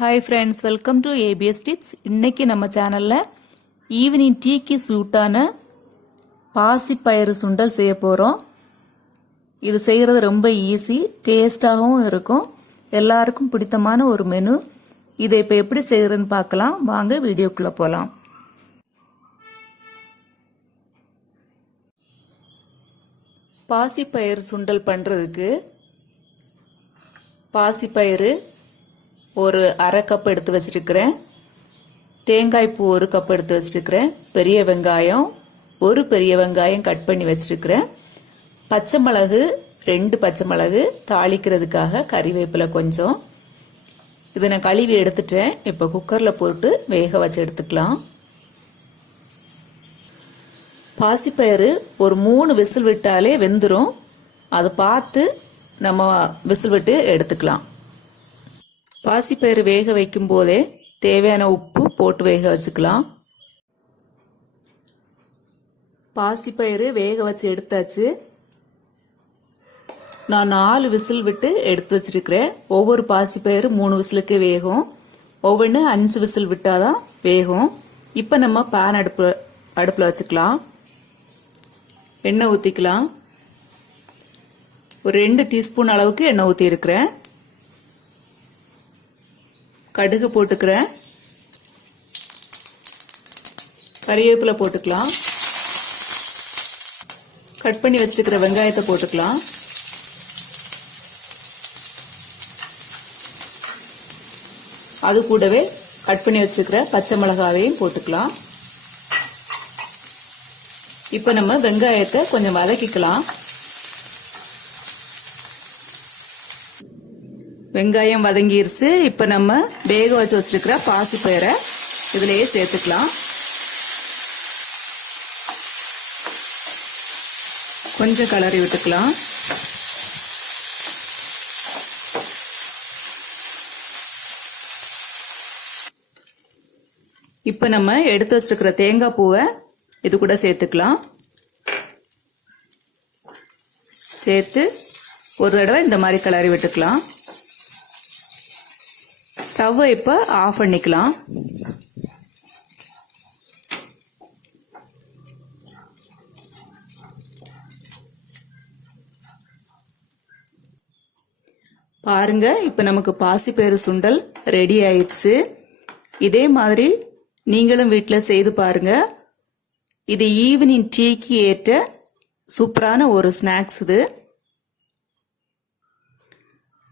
Hi friends, welcome to ABS tips. இன்னைக்கு நம்ம சேனல்ல ஈவினிங் டீக்கு சூட்டான பாசிப்பயிறு சுண்டல் செய்ய போறோம். இது செய்யறது ரொம்ப ஈஸி, டேஸ்டாகவும் இருக்கும். எல்லாருக்கும் பிடித்தமான ஒரு மெனு. இதை இப்போ எப்படி செய்யறதுன்னு பார்க்கலாம். வாங்க வீடியோக்குள்ள போலாம். பாசிப்பயிறு சுண்டல் பண்றதுக்கு பாசிப்பயிறு ஒரு அரை கப் எடுத்து வச்சிருக்கிறேன். தேங்காய் பூ ஒரு கப் எடுத்து வச்சிருக்கிறேன். பெரிய வெங்காயம் ஒரு பெரிய வெங்காயம் கட் பண்ணி வச்சிருக்கிறேன். பச்சை மிளகு 2 பச்சை மிளகு, தாளிக்கிறதுக்காக கறிவேப்பிலை கொஞ்சம். இதை நான் கழுவி எடுத்துட்டேன். இப்போ குக்கர்ல போட்டு வேக வச்சு எடுத்துக்கலாம். பாசிப்பயிறு ஒரு 3 விசில் விட்டாலே வெந்துடும். அதை பார்த்து நம்ம விசில் விட்டு எடுத்துக்கலாம். பாசிப்பயிறு வேக வைக்கும் போதே தேவையான உப்பு போட்டு வேக வச்சுக்கலாம். பாசிப்பயிறு வேக வச்சு எடுத்தாச்சு. நான் 4 விசில் விட்டு எடுத்து வச்சிருக்கிறேன். ஒவ்வொரு பாசிப்பயிறு 3 விசிலுக்கு வேகும். ஒவ்வொன்று 5 விசில் விட்டாதான் வேகும். இப்போ நம்ம பேன் அடுப்புல வச்சுக்கலாம். எண்ணெய் ஊற்றிக்கலாம். ஒரு 2 டீஸ்பூன் அளவுக்கு எண்ணெய் ஊற்றி இருக்கிறேன். கடுகு போட்டுக்கிறேன். கறிவேப்பிலை போட்டுக்கலாம். கட் பண்ணி வச்சிருக்கிற வெங்காயத்தை போட்டுக்கலாம். அது கூடவே கட் பண்ணி வச்சிருக்கிற பச்சை மிளகாவையும் போட்டுக்கலாம். இப்ப நம்ம வெங்காயத்தை கொஞ்சம் வதக்கிக்கலாம். வெங்காயம் வதங்கிருச்சு. இப்ப நம்ம வேக வச்சு வச்சிருக்கிற பாசிப்பயிரை இதுலயே சேர்த்துக்கலாம். கொஞ்சம் கலரி விட்டுக்கலாம். இப்ப நம்ம எடுத்து வச்சிருக்கிற தேங்காய் பூவை இது கூட சேர்த்துக்கலாம். சேர்த்து ஒரு தடவை இந்த மாதிரி கலரி விட்டுக்கலாம். ஸ்டவ்வை இப்ப ஆஃப் பண்ணிக்கலாம். பாருங்க, இப்ப நமக்கு பாசிப்பயிறு சுண்டல் ரெடி ஆயிடுச்சு. இதே மாதிரி நீங்களும் வீட்டில் செய்து பாருங்க. இது ஈவினிங் டீக்கு ஏற்ற சூப்பரான ஒரு ஸ்நாக்ஸ்.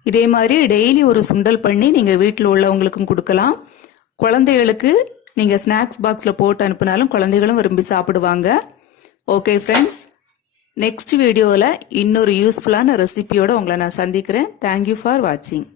இதே மாதிரி டெய்லி ஒரு சுண்டல் பண்ணி நீங்க வீட்டில் உள்ளவங்களுக்கும் கொடுக்கலாம். குழந்தைகளுக்கு நீங்க ஸ்நாக்ஸ் பாக்ஸ்ல போட்டு அனுப்பினாலும் குழந்தைகளும் விரும்பி சாப்பிடுவாங்க. ஓகே ஃப்ரெண்ட்ஸ், நெக்ஸ்ட் வீடியோவில் இன்னொரு யூஸ்ஃபுல்லான ரெசிபியோட உங்களை நான் சந்திக்கிறேன். தேங்க்யூ ஃபார் வாட்சிங்.